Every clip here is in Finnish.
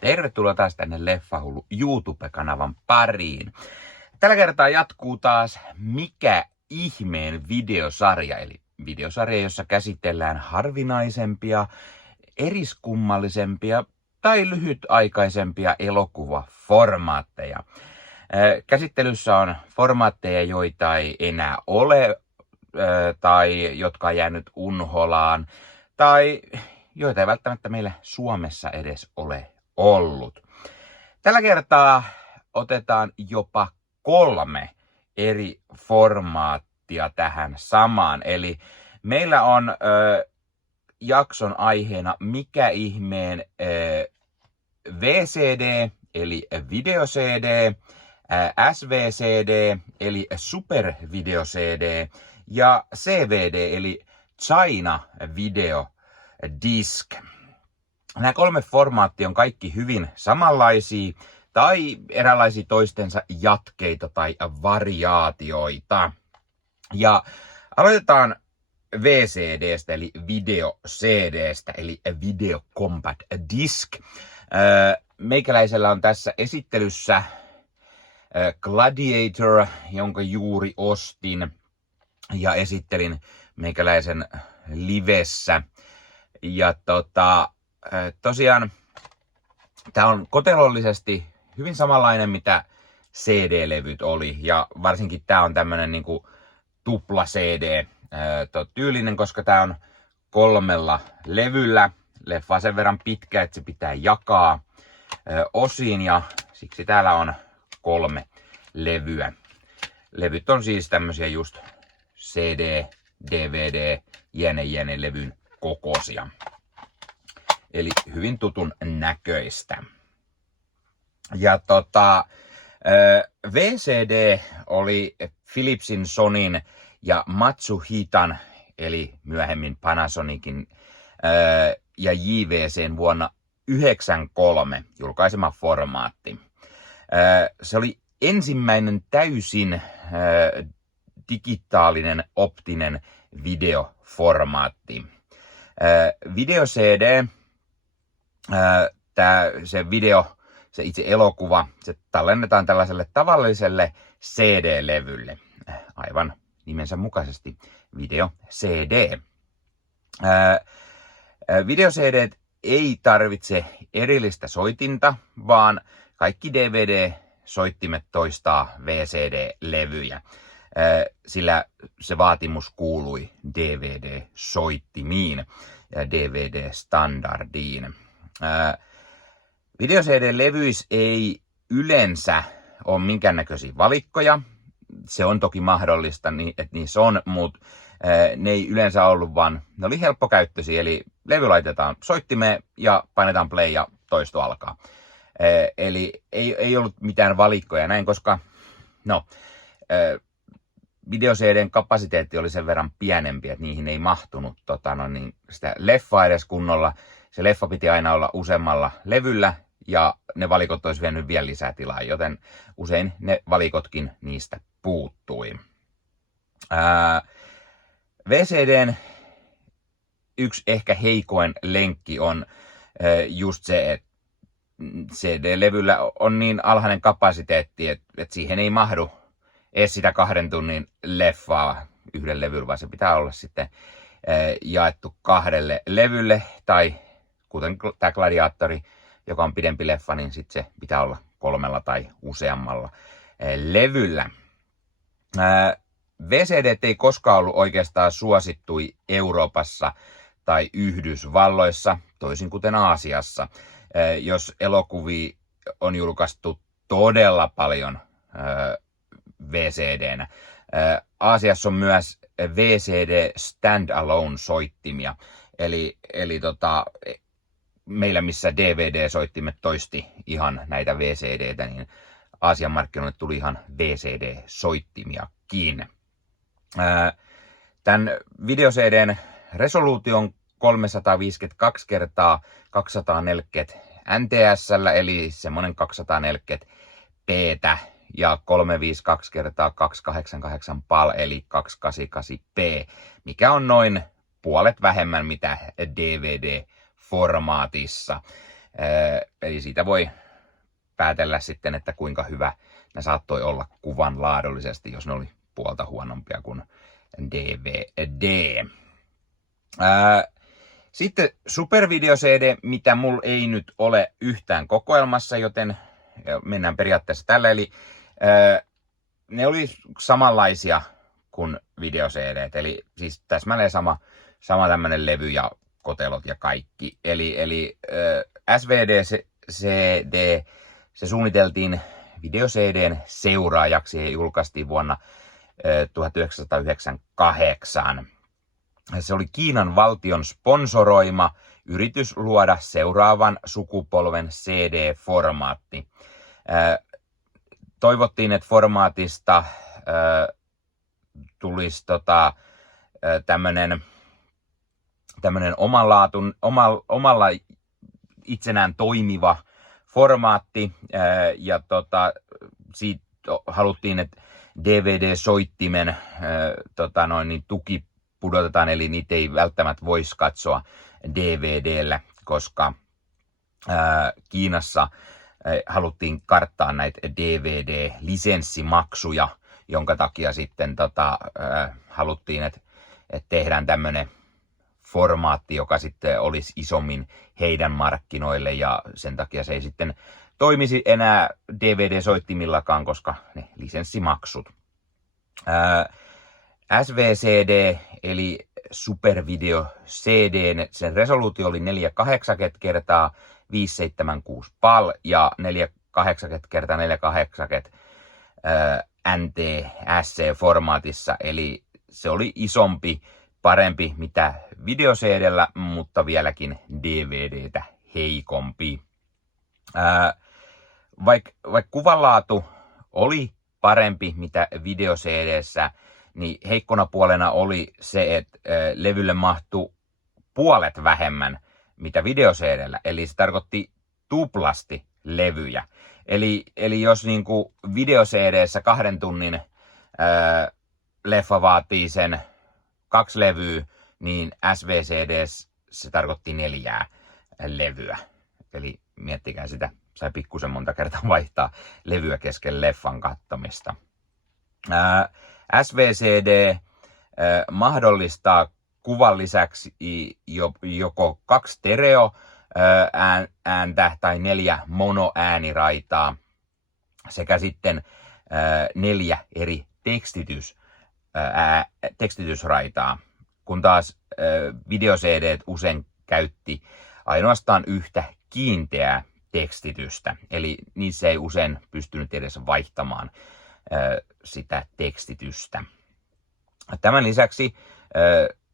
Tervetuloa taas tänne Leffahullu YouTube-kanavan pariin. Tällä kertaa jatkuu taas Mikä ihmeen videosarja, eli videosarja, jossa käsitellään harvinaisempia, eriskummallisempia tai lyhytaikaisempia elokuvaformaatteja. Käsittelyssä on formaatteja, joita ei enää ole tai jotka on jäänyt unholaan tai joita ei välttämättä meillä Suomessa edes ole ollut. Tällä kertaa otetaan jopa 3 eri formaattia tähän samaan. Eli meillä on jakson aiheena Mikä ihmeen VCD, eli video-CD, SVCD, eli Super Video CD, ja CVD, eli China Video Disc. Nämä 3 formaattia on kaikki hyvin samanlaisia tai eräänlaisia toistensa jatkeita tai variaatioita. Ja aloitetaan VCDstä eli Video CDstä eli Video Compact Disc. Meikäläisellä on tässä esittelyssä Gladiator, jonka juuri ostin ja esittelin meikäläisen livessä. Ja tosiaan tämä on kotelollisesti hyvin samanlainen mitä CD-levyt oli, ja varsinkin tämä on tämmönen niinku tupla CD tyylinen, koska tämä on 3 levyllä. Leffa on sen verran pitkä, että se pitää jakaa osiin, ja siksi täällä on 3 levyä. Levyt on siis tämmösiä just CD, DVD, jene levyn kokoisia. Eli hyvin tutun näköistä. Ja VCD oli Philipsin, Sonyn ja Matsuhitan, eli myöhemmin Panasonicin ja JVCn vuonna 1993 julkaisema formaatti. Se oli ensimmäinen täysin digitaalinen optinen videoformaatti. Video CD, se itse elokuva, se tallennetaan tällaiselle tavalliselle CD-levylle, aivan nimensä mukaisesti Video CD. Video CD ei tarvitse erillistä soitinta, vaan kaikki DVD-soittimet toistaa VCD-levyjä, sillä se vaatimus kuului DVD-soittimiin ja DVD-standardiin. Video CD-levyissä ei yleensä ole minkäännäköisiä valikkoja. Se on toki mahdollista, että niissä on, mutta ne ei yleensä ollut, vaan ne oli helppokäyttöisiä. Eli levy laitetaan soittimeen ja painetaan play ja toisto alkaa. Eli ei ollut mitään valikkoja näin, koska video CD:n kapasiteetti oli sen verran pienempi, että niihin ei mahtunut sitä leffaa edes kunnolla. Se leffa piti aina olla useammalla levyllä ja ne valikot olisi vienyt vielä lisää tilaa, joten usein ne valikotkin niistä puuttui. VCD:n yksi ehkä heikoin lenkki on just se, että CD-levyllä on niin alhainen kapasiteetti, että siihen ei mahdu edes sitä 2 tunnin leffaa yhden levyllä, vaan se pitää olla sitten jaettu 2 levylle, tai kuten tämä Gladiatori, joka on pidempi leffa, niin sitten se pitää olla 3 tai useammalla levyllä. VCD ei koskaan ollut oikeastaan suosittui Euroopassa tai Yhdysvalloissa, toisin kuten Aasiassa. Jos elokuvia on julkaistu todella paljon VCD:nä. Aasiassa on myös VCD standalone-soittimia, eli meillä missä DVD-soittimet toisti ihan näitä VCD:tä, niin Aasian markkinoille tuli ihan VCD-soittimiakin. Tämän video-CD:n resoluutio on 352 x 240 NTS:llä, eli semmoinen 240p, ja 352 x 288 PAL, eli 288p, mikä on noin puolet vähemmän mitä DVD-formaatissa. Eli siitä voi päätellä sitten, että kuinka hyvä ne saattoi olla kuvan laadullisesti, jos ne oli puolta huonompia kuin DVD. Sitten Supervideo CD, mitä mulla ei nyt ole yhtään kokoelmassa, joten mennään periaatteessa tällä. Eli ne oli samanlaisia kuin video CD, eli siis täsmälleen sama tämmönen levy ja kotelot ja kaikki. Eli SVD-CD, se suunniteltiin video CDn seuraajaksi ja julkaistiin vuonna 1998. Se oli Kiinan valtion sponsoroima yritys luoda seuraavan sukupolven CD-formaatti. Toivottiin, että formaatista tulisi tämmönen omalla itsenään toimiva formaatti, ja siitä haluttiin, että DVD-soittimen tuki pudotetaan, eli niitä ei välttämättä voisi katsoa DVD:llä, koska Kiinassa haluttiin karttaa näitä DVD-lisenssimaksuja, jonka takia sitten haluttiin, että tehdään tämmöinen formaatti, joka sitten olisi isommin heidän markkinoille, ja sen takia se ei sitten toimisi enää DVD-soittimillakaan, koska ne lisenssimaksut. SVCD eli Supervideo CD, sen resoluutio oli 480 kertaa 576 PAL ja 480 kertaa 480 NTSC-formaatissa, eli se oli isompi, parempi mitä video CD:llä, mutta vieläkin DVDtä heikompi. Vaikka kuvanlaatu oli parempi mitä video CD:ssä, niin heikkona puolena oli se, että levylle mahtui puolet vähemmän mitä video CD:llä, eli se tarkoitti tuplasti levyjä. Eli jos niinku video CD:ssä 2 tunnin leffa vaatii sen 2 levyä, niin SVCD:ssä se tarkoitti 4 levyä. Eli miettikää sitä, sai pikkusen monta kertaa vaihtaa levyä kesken leffan katsomista. SVCD mahdollistaa kuvan lisäksi joko 2 stereo ääntä tai 4 monoääniraitaa sekä sitten 4 eri tekstitysraitaa, kun taas video CD usein käytti ainoastaan yhtä kiinteää tekstitystä, eli niissä ei usein pystynyt edes vaihtamaan sitä tekstitystä. Tämän lisäksi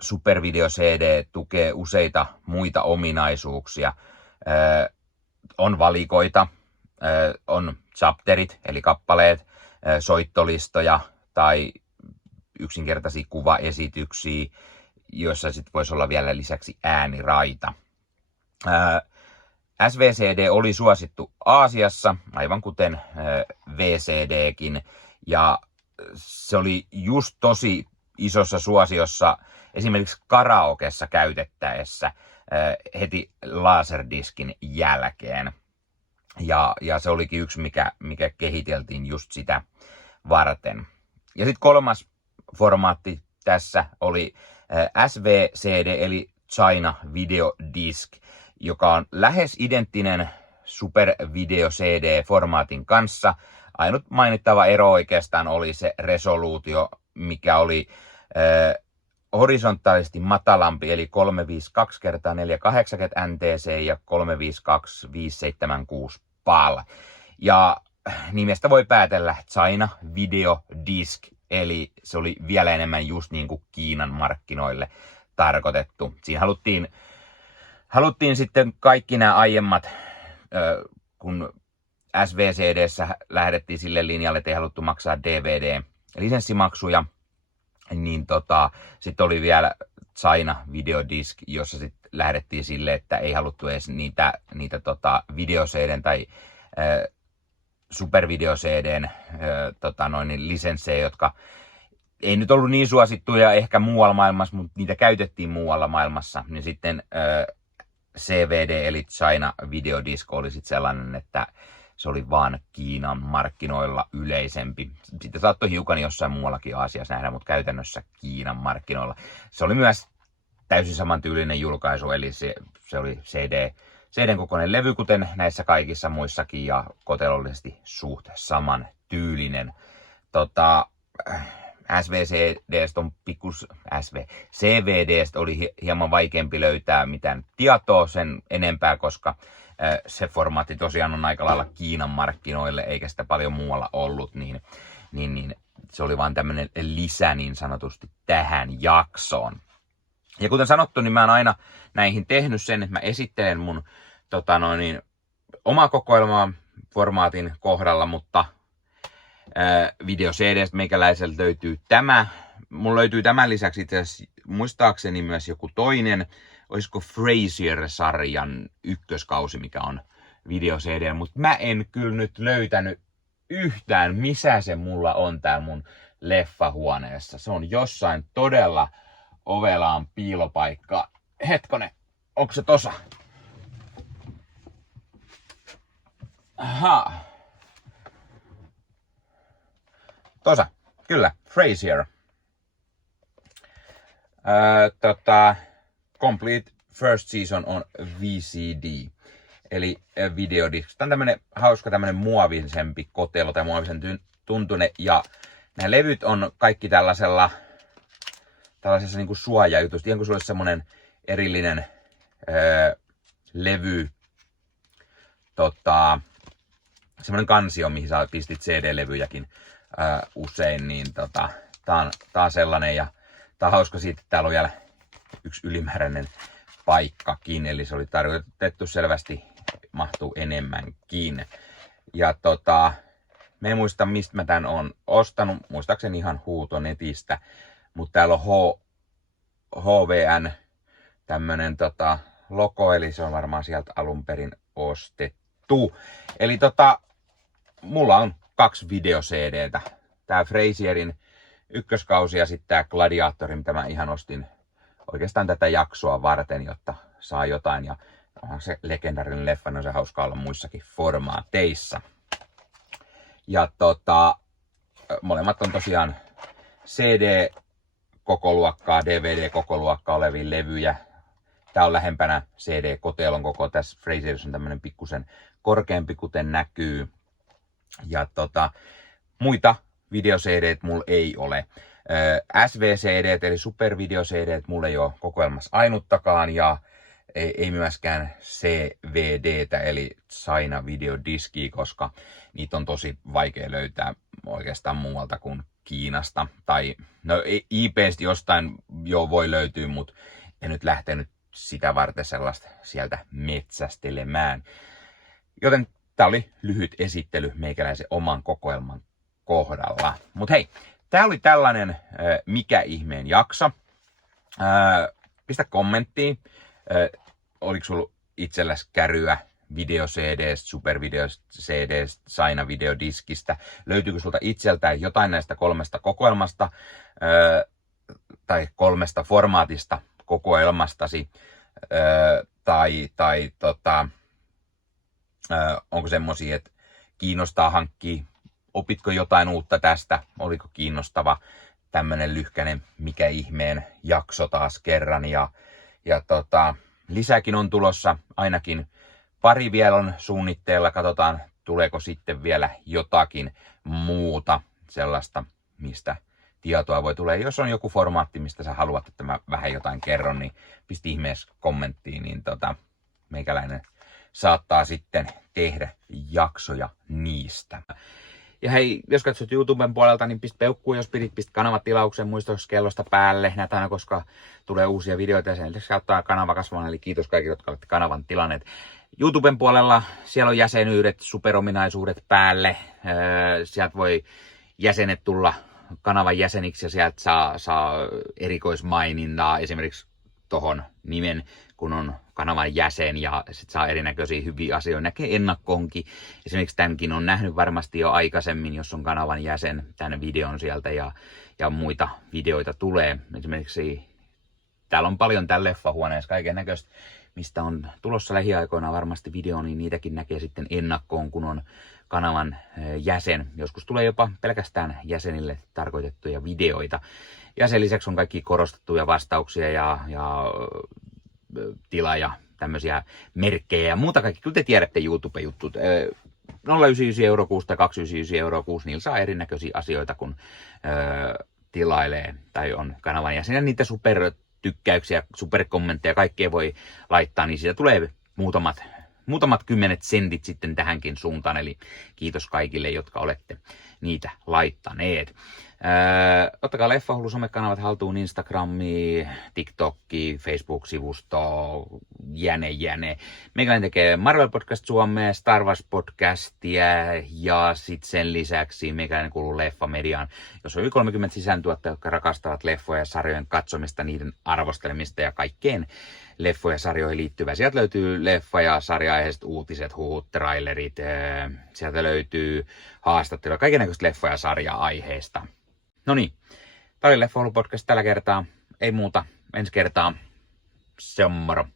Supervideo CD tukee useita muita ominaisuuksia. On valikoita, on chapterit eli kappaleet, soittolistoja tai yksinkertaisia kuvaesityksiä, joissa sitten voisi olla vielä lisäksi ääniraita. SVCD oli suosittu Aasiassa, aivan kuten VCDkin, ja se oli just tosi isossa suosiossa esimerkiksi karaokessa käytettäessä heti laserdiskin jälkeen. Ja se olikin yksi, mikä kehiteltiin just sitä varten. Ja sitten 3. formaatti tässä oli SVCD eli China Video Disc, joka on lähes identtinen Supervideo CD-formaatin kanssa. Ainut mainittava ero oikeastaan oli se resoluutio, mikä oli horisontaalisesti matalampi, eli 352 kertaa 480 NTC ja 352 576 PAL. Ja nimestä voi päätellä China Video Disc, eli se oli vielä enemmän just niin kuin Kiinan markkinoille tarkoitettu. Siinä haluttiin sitten kaikki nämä aiemmat, kun SVCD:ssä lähdettiin sille linjalle, että ei haluttu maksaa DVD-lisenssimaksuja, niin sitten oli vielä China Video Disc, jossa sitten lähdettiin sille, että ei haluttu edes niitä video CD:n tai Supervideo CD:n lisenssejä, jotka ei nyt ollut niin suosittuja ehkä muualla maailmassa, mutta niitä käytettiin muualla maailmassa, niin sitten CVD eli China Video Disc oli sitten sellainen, että se oli vaan Kiinan markkinoilla yleisempi. Sitten saattoi hiukan jossain muuallakin Aasiassa nähdä, mutta käytännössä Kiinan markkinoilla. Se oli myös täysin samantyylinen julkaisu, eli se oli CD:n kokoinen levy, kuten näissä kaikissa muissakin, ja kotelollisesti suht saman tyylinen. SVCD:stä on CVD:stä oli hieman vaikeampi löytää mitään tietoa sen enempää, koska se formaatti tosiaan on aika lailla Kiinan markkinoille, eikä sitä paljon muualla ollut, niin se oli vaan tämmöinen lisä niin sanotusti tähän jaksoon. Ja kuten sanottu, niin mä oon aina näihin tehnyt sen, että mä esittelen mun oma kokoelmaa formaatin kohdalla, mutta video CD:stä meikäläiseltä löytyy tämä. Mulla löytyy tämän lisäksi itse asiassa muistaakseni myös joku toinen, olisiko Frasier-sarjan ykköskausi, mikä on video CD, mutta mä en kyllä nyt löytänyt yhtään, missä se mulla on täällä mun leffahuoneessa. Se on jossain todella ovelaan piilopaikka. Hetkonen, onko se tossa? Aha. Tosa, kyllä, Frasier. Complete First Season on VCD, eli videodisc. Tämä on tämmönen hauska, tämmönen muovisempi kotelo tai muovisen tuntune, ja nämä levyt on kaikki tällaisessa niinku suojajutusta, ihan kuin se olisi semmonen erillinen levy, semmonen kansio, mihin sä pistit CD-levyjäkin usein, niin tää on sellainen, ja tää on hauska siitä, että täällä on vielä yksi ylimääräinen paikkakin, eli se oli tarkoitettu selvästi mahtuu enemmänkin. Ja me en muista, mistä mä tän on ostanut, muistaakseni ihan huutonetistä, mutta täällä on HVN tämmönen logo, eli se on varmaan sieltä alun perin ostettu. Eli mulla on 2 video-CDtä. Tää Frasierin ykköskausi ja sitten tää Gladiatorin, mitä mä ihan ostin oikeastaan tätä jaksoa varten, jotta saa jotain. Ja onhan se legendaarinen leffa, niin on se hauska olla muissakin formaateissa. Ja molemmat on tosiaan CD-kokoluokkaa, DVD-kokoluokkaa olevia levyjä. Tää on lähempänä CD-kotelon koko. Tässä Frasierissa on tämmönen pikkusen korkeampi, kuten näkyy. Ja muita video-CD:t mulla ei ole. SVCD:t eli supervideo-CD:t mulla ei ole kokoelmassa ainuttakaan, ja ei myöskään CVD:tä eli China Video Discia, koska niitä on tosi vaikea löytää oikeastaan muualta kuin Kiinasta. Tai no IP:stä jostain jo voi löytyä, mutta en nyt lähtenyt sitä varten sellaista sieltä metsästelemään. Joten tää oli lyhyt esittely meikäläisen oman kokoelman kohdalla. Mut hei, tää oli tällainen mikä ihmeen jakso. Pistä kommenttiin, oliko sulla itselläsi käryä video-CD:stä, supervideo-CD:stä, China videodiskistä? Löytyykö sulta itseltään jotain näistä 3 kokoelmasta tai 3 formaatista kokoelmastasi? Onko semmosia, että kiinnostaa hankkia? Opitko jotain uutta tästä? Oliko kiinnostava tämmönen lyhkäinen mikä ihmeen jakso taas kerran? Ja lisääkin on tulossa, ainakin pari vielä on suunnitteilla. Katsotaan, tuleeko sitten vielä jotakin muuta sellaista, mistä tietoa voi tulla. Jos on joku formaatti, mistä sä haluat, että mä vähän jotain kerron, niin pisti ihmeessä kommenttiin, niin meikäläinen saattaa sitten tehdä jaksoja niistä. Ja hei, jos katsot YouTuben puolelta, niin pistä peukkuun, jos pistä kanavatilauksen muistoskellosta päälle näitä, koska tulee uusia videoita ja sen lisäksi ottaa kanava kasvamaan. Eli kiitos kaikille, jotka olette kanavan tilanneet. YouTuben puolella siellä on jäsenyydet, superominaisuudet päälle. Sieltä voi jäsenet tulla kanavan jäseniksi ja sieltä saa erikoismainintaa esimerkiksi tohon nimen, kun on kanavan jäsen, ja sit saa erinäköisiä hyviä asioita, näkee ennakkoonkin. Esimerkiksi tämänkin on nähnyt varmasti jo aikaisemmin, jos on kanavan jäsen, tämän videon sieltä, ja muita videoita tulee. Esimerkiksi täällä on paljon täällä leffahuoneessa kaiken näköistä, mistä on tulossa lähiaikoina varmasti video, niin niitäkin näkee sitten ennakkoon, kun on kanavan jäsen. Joskus tulee jopa pelkästään jäsenille tarkoitettuja videoita. Ja sen lisäksi on kaikki korostettuja vastauksia ja tila- tämmöisiä merkkejä ja muuta kaikki. Kyllä te tiedätte YouTube-juttut. 0,99 € kuussa tai 2,99 € kuussa, niillä saa erinäköisiä asioita, kun tilailee tai on kanavan jäsen. Niitä supertykkäyksiä, superkommentteja, kaikkea voi laittaa, niin siitä tulee muutamat kymmenet sentit sitten tähänkin suuntaan. Eli kiitos kaikille, jotka olette niitä laittaneet. Ottakaa Leffahullu somekanavat haltuun, Instagrami, TikTokki, Facebook-sivusto, jäne. Meikäläinen tekee Marvel Podcast Suomea, Star Wars Podcastia ja sitten sen lisäksi meikäläinen kuuluu Leffamediaan, jos on yli 30 sisääntuottajia, jotka rakastavat leffoja ja sarjojen katsomista, niiden arvostelemista ja kaikkeen leffoja ja sarjoihin liittyvää. Sieltä löytyy leffa- ja sarja-aiheiset uutiset, huhut, trailerit, sieltä löytyy haastatteluja, kaikennäköistä leffa- ja sarja-aiheesta. No niin, tämä oli Leffahullu podcast tällä kertaa. Ei muuta, ensi kertaa. Se on moro.